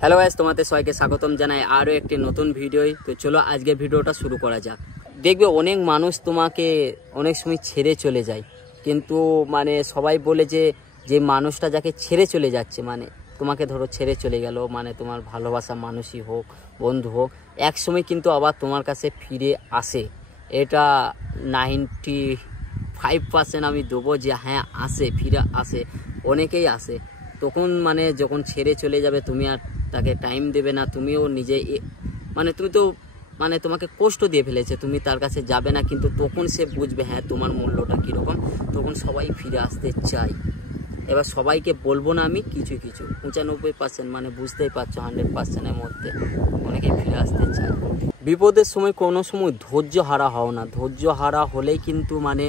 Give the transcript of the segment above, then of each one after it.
Hello guys, তোমাদের সবাইকে স্বাগতম জানাই আরও একটি নতুন ভিডিওয়। তো চলো আজকে ভিডিওটা শুরু করা যাক। দেখবে অনেক মানুষ তোমাকে অনেক সময় ছেড়ে চলে যায়, কিন্তু মানে সবাই বলে যে মানুষটা যাকে ছেড়ে চলে যাচ্ছে, মানে তোমাকে ধরো ছেড়ে চলে গেল, মানে তোমার ভালোবাসা মানুষই হোক, বন্ধু হোক, এক সময় কিন্তু আবার তোমার কাছে ফিরে আসে। এটা 95% আমি দেবো যে হ্যাঁ আসে, ফিরে আসে, অনেকেই আসে। তখন মানে যখন ছেড়ে চলে যাবে তুমি আর তাকে টাইম দেবে না, তুমিও নিজে মানে তুমি তো মানে তোমাকে কষ্ট দিয়ে ফেলেছে, তুমি তার কাছে যাবে না, কিন্তু তখন সে বুঝবে হ্যাঁ তোমার মূল্যটা কীরকম। তখন সবাই ফিরে আসতে চায়। এবার সবাইকে বলবো না আমি, কিছু 95% মানে বুঝতেই পারছো, 100%-এর মধ্যে অনেকেই ফিরে আসতে চায়। বিপদের সময় কোনো সময় ধৈর্য হারা হও না। ধৈর্য হারা হলেই কিন্তু মানে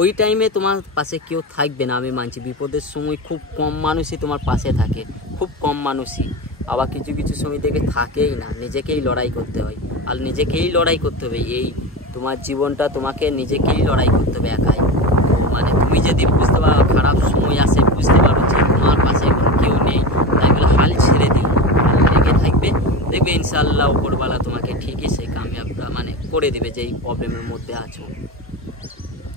ওই টাইমে তোমার পাশে কেউ থাকবে না। আমি মানছি বিপদের সময় খুব কম মানুষই তোমার পাশে থাকে, খুব কম মানুষই। আবার কিছু সময় দেখে থাকেই না, নিজেকেই লড়াই করতে হয়। আর নিজেকেই লড়াই করতে হবে, এই তোমার জীবনটা তোমাকে নিজেকেই লড়াই করতে হবে একাই। মানে তুমি যদি বুঝতে পারো, খারাপ সময় আসে, বুঝতে পারো যে তোমার পাশে এখন কেউ নেই, তাই বলে হাল ছেড়ে দিও, হাল লেগে থাকবে, দেখবে ইনশাআল্লাহ উপরওয়ালা তোমাকে ঠিকই সেই কামিয়াবটা মানে করে দেবে যেই প্রবলেমের মধ্যে আছো।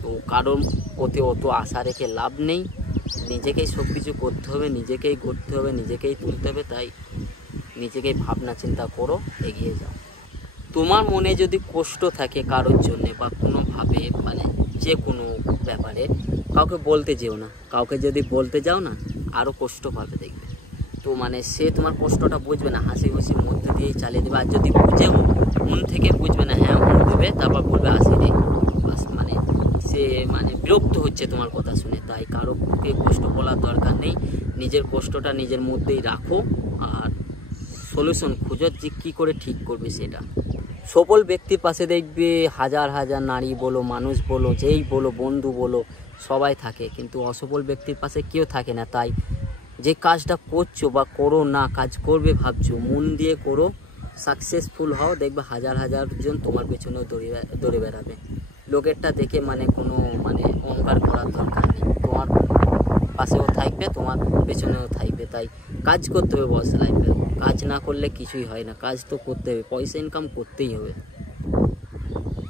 তো কারণ ওতে অত আশা রেখে লাভ নেই, নিজেকেই সব কিছু করতে হবে, নিজেকেই করতে হবে, নিজেকেই তুলতে হবে। তাই নিজেকেই ভাবনা চিন্তা করো, এগিয়ে যাও। তোমার মনে যদি কষ্ট থাকে কারোর জন্যে বা কোনোভাবে, মানে যে কোনো ব্যাপারে, কাউকে বলতে যেও না। কাউকে যদি বলতে যাও না, আরও কষ্ট পাবে দেখবে। তো মানে সে তোমার কষ্টটা বুঝবে না, হাসি খুশির মধ্যে দিয়েই চালিয়ে দেবে। আর যদি বুঝেও মন থেকে বুঝবে না, হ্যাঁ মন দেবে, তারপর বলবে আসি রে বাস, মানে সে মানে বিরক্ত হচ্ছে তোমার কথা শুনে। তাই কারোকে কষ্ট বলার দরকার নেই, নিজের কষ্টটা নিজের মধ্যেই রাখো আর সলিউশন খুঁজো যে কী করে ঠিক করবে সেটা। সফল ব্যক্তির পাশে দেখবে হাজার হাজার নারী বলো, মানুষ বলো, যেই বলো, বন্ধু বলো, সবাই থাকে, কিন্তু অসফল ব্যক্তির পাশে কেউ থাকে না। তাই যে কাজটা করছো বা করো না, কাজ করবে ভাবছো, মন দিয়ে করো, সাকসেসফুল হও, দেখবে হাজার হাজার জন তোমার পেছনেও দৌড়ে বেড়াবে। লোকেরটা দেখে মানে কোনো মানে অহংকার করার দরকার নেই, তোমার পাশেও থাকবে, তোমার পেছনেও থাকবে। তাই কাজ করতে হবে বস লাইফে, কাজ না করলে কিছুই হয় না, কাজ তো করতে হবে, পয়সা ইনকাম করতেই হবে।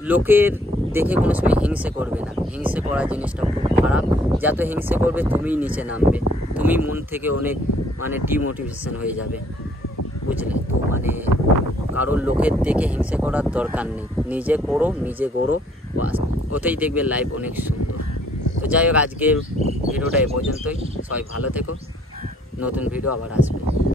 লোকের দেখে কোনো সময় হিংসে করবে না, হিংসে করা জিনিসটা খুব খারাপ। যত হিংসে করবে তুমিই নিচে নামবে, তুমি মন থেকে অনেক মানে ডিমোটিভেশন হয়ে যাবে, বুঝলে? তো মানে কারোর লোকের দেখে হিংসে করার দরকার নেই, নিজে করো, নিজে গড়ো, বাস, ওতেই দেখবে লাইফ অনেক সুন্দর। তো যাই হোক, আজকের ভিডিওটা এ পর্যন্তই। সবাই ভালো থেকো, নতুন ভিডিও আবার আসবে।